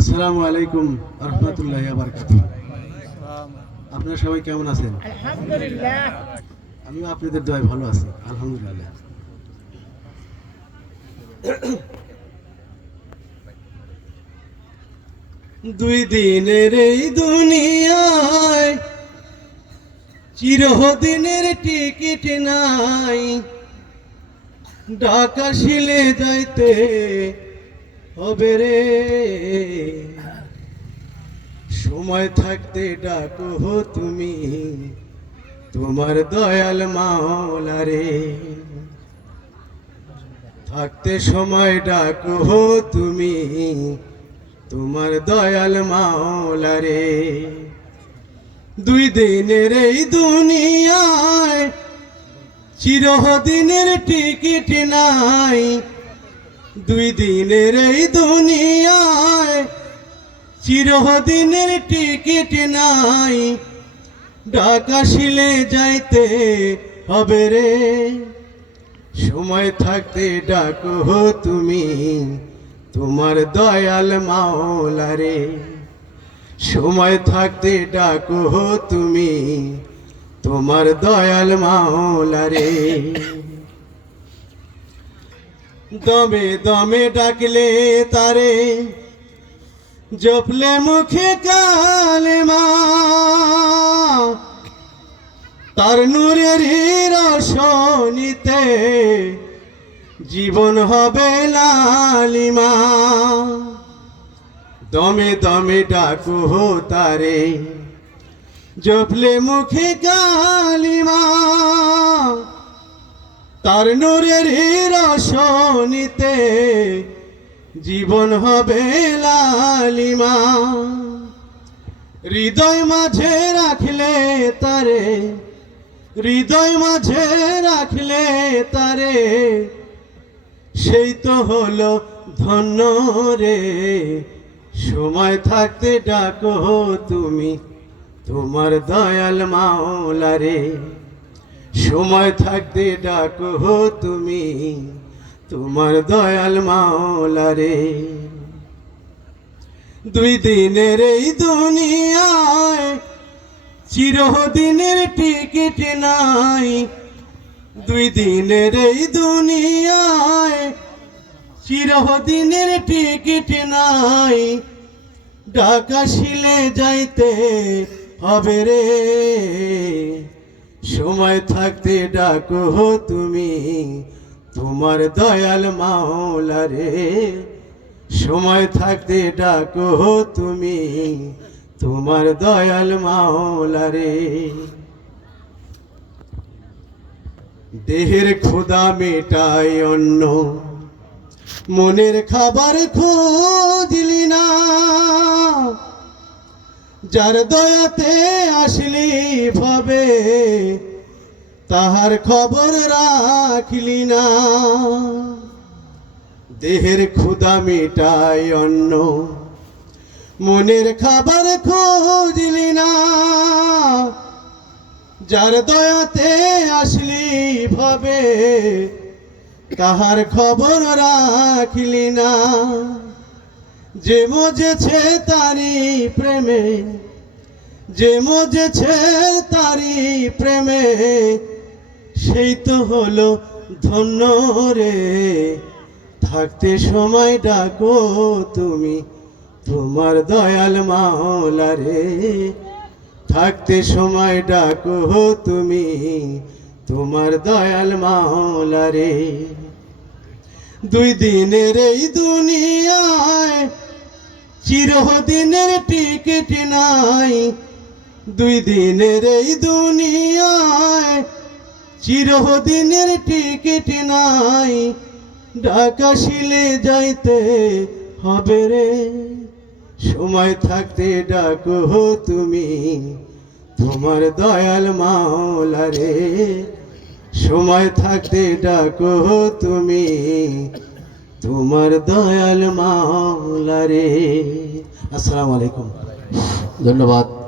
আসসালামু আলাইকুম রহমতুল্লাহি ওয়া বারাকাতুহু। আপনারা সবাই কেমন আছেন? আলহামদুলিল্লাহ। আমিও আপনাদের দোয়ায় ভালো আছি, আলহামদুলিল্লাহ। দুই দিনের এই দুনিয়ায় চিরদিনের টিকিট নাই, ঢাকা শিলে যাইতে হবে রে। সময় থাকতে ডাকো তুমি তোমার দয়াল মাওলা রে। থাকতে সময় ডাকো তুমি তোমার দয়াল মাওলা রে। দুই দিনের এই দুনিয়ায় চিরদিনের টিকিট নাই, দুই দিনের এই দুনিয়ায় চিরদিনের টিকিট নাই, ঢাকা শিলে যাইতে হবে রে। সময় থাকতে ডাকো তুমি তোমার দয়াল মাওলা রে। সময় থাকতে ডাকো তুমি তোমার দয়াল মাওলা রে। দমে দমে ডাকলে তারে, জপলে মুখে কালেমা, তার নূরের রোশনীতে জীবন হবে লালিমা। দমে দমে ডাকো তারে, জপলে মুখে কালিমা, তার নূরের রোশনীতে জীবন হবে লালিমা। হৃদয় মাঝে রাখলে তারে, হৃদয় মাঝে রাখলে তারে, সেই তো হলো ধন্য রে। সময় থাকতে ডাকো তুমি তোমার দয়াল মাওলা রে। সময় থাকতে ডাকো তুমি তোমার দয়াল মাওলা রে। দুই দিনের এই দুনিয়ায় চিরদিনের টিকিট নাই, দুই দিনের এই দুনিয়ায় চিরদিনের টিকিট নাই, ঢাকা শিলে যাইতে হবে রে। সময় থাকতে ডাকো তুমি তোমার দয়াল মাওলা রে। সময় থাকতে ডাকো তুমি তোমার দয়াল মাওলা রে। দেহের ক্ষুধা মেটায় অন্ন, মনের খাবার খুঁজলি না, যার দয়াতে আসলি ভাবে তাহার খবর রাখলি না। দেহের ক্ষুধা মেটায় অন্ন, মনের খাবার খুঁজলি না, যার দয়াতে আসলি ভাবে তাহার খবর রাখলি না। যে মজেছে তারি প্রেমে, যে মজেছে তারি প্রেমে, সেই তো হলো ধন্য রে। থাকতে সময় ডাকো তুমি তোমার দয়াল মাওলা রে। থাকতে সময় ডাকো তুমি তোমার দয়াল মাওলা রে। দুই দিনের এই দুনিয়ায় চিরদিনের টিকিট নাই, দুই দিনের এই দুনিয়ায় চিরদিনের টিকিট নাই, ঢাকা শিলে যাইতে হবে রে। সময় থাকতে ডাকো তুমি তোমার দয়াল মাওলা রে। সময় থাকতে ডাকো তুমি তোমার দয়াল মাওলা রে। আসসালামু আলাইকুম, ধন্যবাদ।